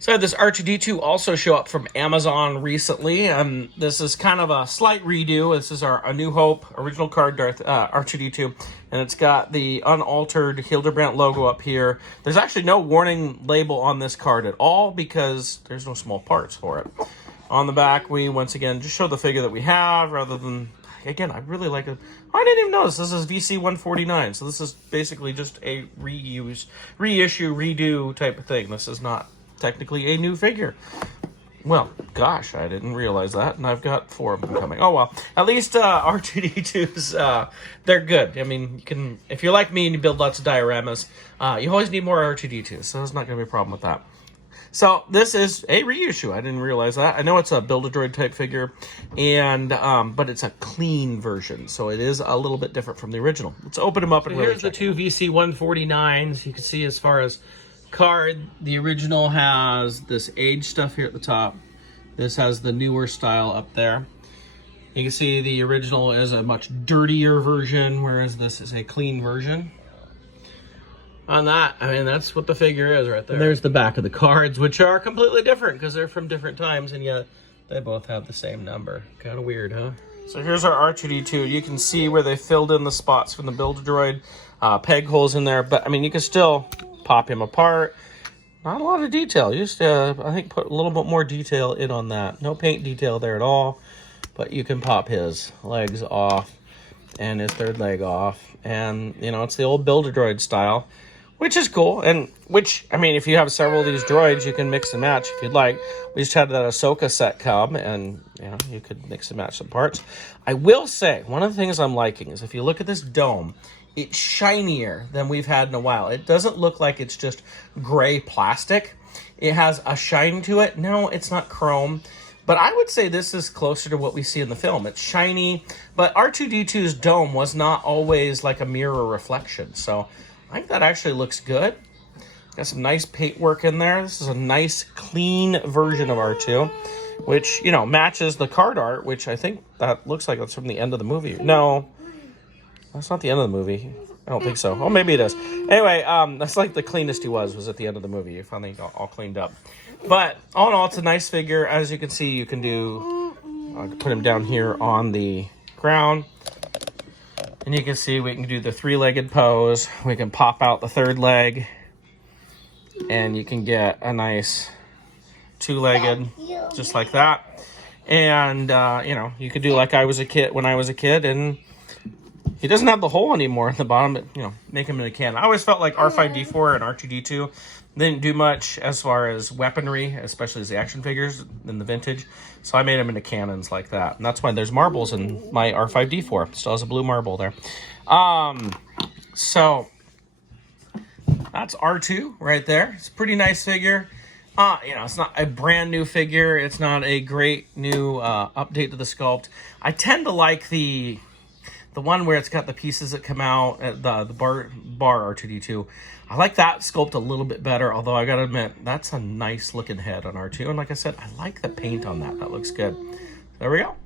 So I had this R2-D2 also show up from Amazon recently. This is kind of a slight redo. This is our A New Hope original card R2-D2, and it's got the unaltered Hildebrandt logo up here. There's actually no warning label on this card at all because there's no small parts for it. On the back, we once again just show the figure that we have rather than, again, I really like it. I didn't even notice this is VC 149, so this is basically just a reissue, redo type of thing. This is not technically a new figure. Well, gosh, I didn't realize that, and I've got 4 of them coming. Oh, well, at least R2-D2s, they're good. I mean, you can, if you're like me and you build lots of dioramas, you always need more R2-D2s, so there's not going to be a problem with that. So this is a reissue. I didn't realize that. I know it's a Build-A-Droid type figure, and but it's a clean version, so it is a little bit different from the original. Let's open them up and really check. Here's the 2 VC 149s. You can see as far as card, the original has this age stuff here at the top. This has the newer style up there. You can see the original is a much dirtier version, whereas this is a clean version. On that, I mean, that's what the figure is right there. And there's the back of the cards, which are completely different because they're from different times, and yet they both have the same number. Kind of weird, huh? So here's our R2-D2. You can see where they filled in the spots from the Build-A-Droid, peg holes in there, but I mean, you can still pop him apart. Not a lot of detail. You just, I think, put a little bit more detail in on that. No paint detail there at all, but you can pop his legs off and his third leg off, and you know, it's the old Build-A-Droid style, which is cool, and which, I mean, if you have several of these droids, you can mix and match if you'd like. We just had that Ahsoka set come, and, you know, you could mix and match some parts. I will say, one of the things I'm liking is if you look at this dome, it's shinier than we've had in a while. It doesn't look like it's just gray plastic. It has a shine to it. No, it's not chrome, but I would say this is closer to what we see in the film. It's shiny, but R2-D2's dome was not always like a mirror reflection, so I think that actually looks good. Got some nice paint work in there. This is a nice, clean version of R2, which, you know, matches the card art, which I think that looks like that's from the end of the movie. No, that's not the end of the movie. I don't think so. Oh, maybe it is. Anyway, that's like the cleanest he was at the end of the movie. You finally got all cleaned up. But all in all, it's a nice figure. As you can see, you can do, put him down here on the ground. And you can see we can do the 3-legged pose. We can pop out the third leg. And you can get a nice 2-legged, just like that. And, you know, you could do like I was a kid when I was a kid. And he doesn't have the hole anymore at the bottom, but, you know, make him in a can. I always felt like R5-D4 and R2-D2 didn't do much as far as weaponry, especially as the action figures in the vintage. So I made them into cannons like that. And that's why there's marbles in my R5-D4. Still has a blue marble there. So that's R2 right there. It's a pretty nice figure. You know, it's not a brand new figure. It's not a great new update to the sculpt. I tend to like the one where it's got the pieces that come out, the bar R2-D2. I like that sculpt a little bit better, although I gotta admit, that's a nice looking head on R2. And like I said, I like the paint on that. That looks good. There we go.